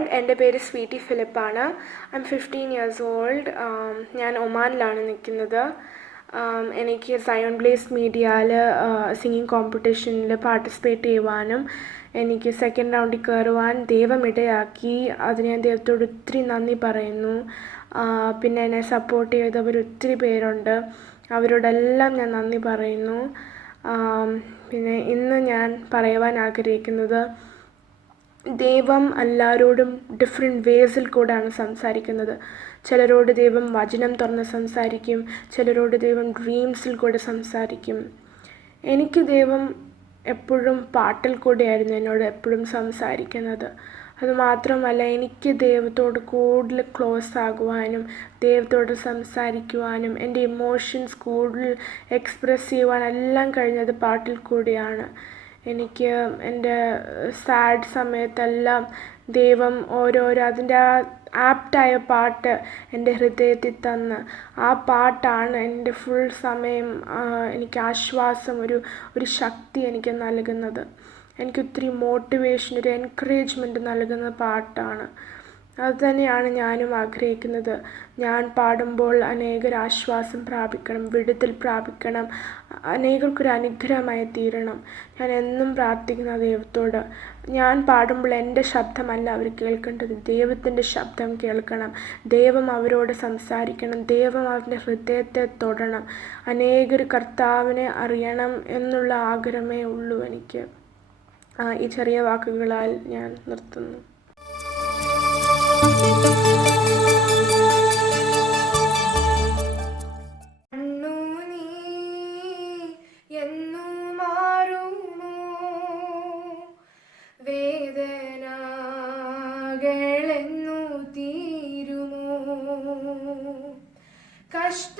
Lord. എൻ്റെ പേര് Sweety ഫിലിപ്പാണ്. I am 15 years old. ഞാൻ ഒമാനിലാണ് നിൽക്കുന്നത്. എനിക്ക് സയോൺ ബ്ലേസ് മീഡിയയിൽ സിംഗിങ് കോമ്പറ്റീഷനിൽ പാർട്ടിസിപ്പേറ്റ് ചെയ്യുവാനും എനിക്ക് സെക്കൻഡ് റൗണ്ടിൽ കയറുവാൻ ദൈവം ഇടയാക്കി. അതിന് ഞാൻ ദൈവത്തോട് ഒത്തിരി നന്ദി പറയുന്നു. പിന്നെ എന്നെ സപ്പോർട്ട് ചെയ്തവർ ഒത്തിരി പേരുണ്ട്. അവരോടെല്ലാം ഞാൻ നന്ദി പറയുന്നു. പിന്നെ ഇന്ന് ഞാൻ പറയുവാൻ ആഗ്രഹിക്കുന്നത്, ദൈവം എല്ലാവരോടും ഡിഫറെൻറ്റ് വേസിൽ കൂടെയാണ് സംസാരിക്കുന്നത്. ചിലരോട് ദൈവം വചനം തുറന്ന് സംസാരിക്കും, ചിലരോട് ദൈവം ഡ്രീംസിൽ കൂടെ സംസാരിക്കും. എനിക്ക് ദൈവം എപ്പോഴും പാട്ടിൽ കൂടെയായിരുന്നു എന്നോട് എപ്പോഴും സംസാരിക്കുന്നത്. അതുമാത്രമല്ല, എനിക്ക് ദൈവത്തോട് കൂടുതൽ ക്ലോസ് ആകുവാനും ദൈവത്തോട് സംസാരിക്കുവാനും എൻ്റെ ഇമോഷൻസ് കൂടുതൽ എക്സ്പ്രസ് ചെയ്യുവാനെല്ലാം കഴിഞ്ഞത് പാട്ടിൽ കൂടിയാണ്. എനിക്ക് എൻ്റെ സാഡ് സമയത്തെല്ലാം ദൈവം ഓരോരോ അതിൻ്റെ ആപ്റ്റായ പാട്ട് എൻ്റെ ഹൃദയത്തിൽ തന്ന് ആ പാട്ടാണ് എൻ്റെ ഫുൾ സമയം എനിക്ക് ആശ്വാസം, ഒരു ശക്തി എനിക്ക് നൽകുന്നത്. എനിക്കൊത്തിരി മോട്ടിവേഷൻ, ഒരു എൻകറേജ്മെൻറ്റ് നൽകുന്ന പാട്ടാണ്. അതുതന്നെയാണ് ഞാനും ആഗ്രഹിക്കുന്നത്. ഞാൻ പാടുമ്പോൾ അനേകർ ആശ്വാസം പ്രാപിക്കണം, വിടുതൽ പ്രാപിക്കണം, അനേകർക്കൊരു അനുഗ്രഹമായി തീരണം. ഞാൻ എന്നും പ്രാർത്ഥിക്കുന്ന ദൈവത്തോട്, ഞാൻ പാടുമ്പോൾ എൻ്റെ ശബ്ദമല്ല അവർ കേൾക്കേണ്ടത്, ദൈവത്തിൻ്റെ ശബ്ദം കേൾക്കണം. ദൈവം അവരോട് സംസാരിക്കണം, ദൈവം അവരുടെ ഹൃദയത്തെ തൊടണം, അനേകർ കർത്താവിനെ അറിയണം എന്നുള്ള ആഗ്രഹമേ ഉള്ളൂ എനിക്ക്. ഈ ചെറിയ വാക്കുകളാൽ ഞാൻ നിർത്തുന്നു. വേദനകളെന്നു തീരുമോ? കഷ്ട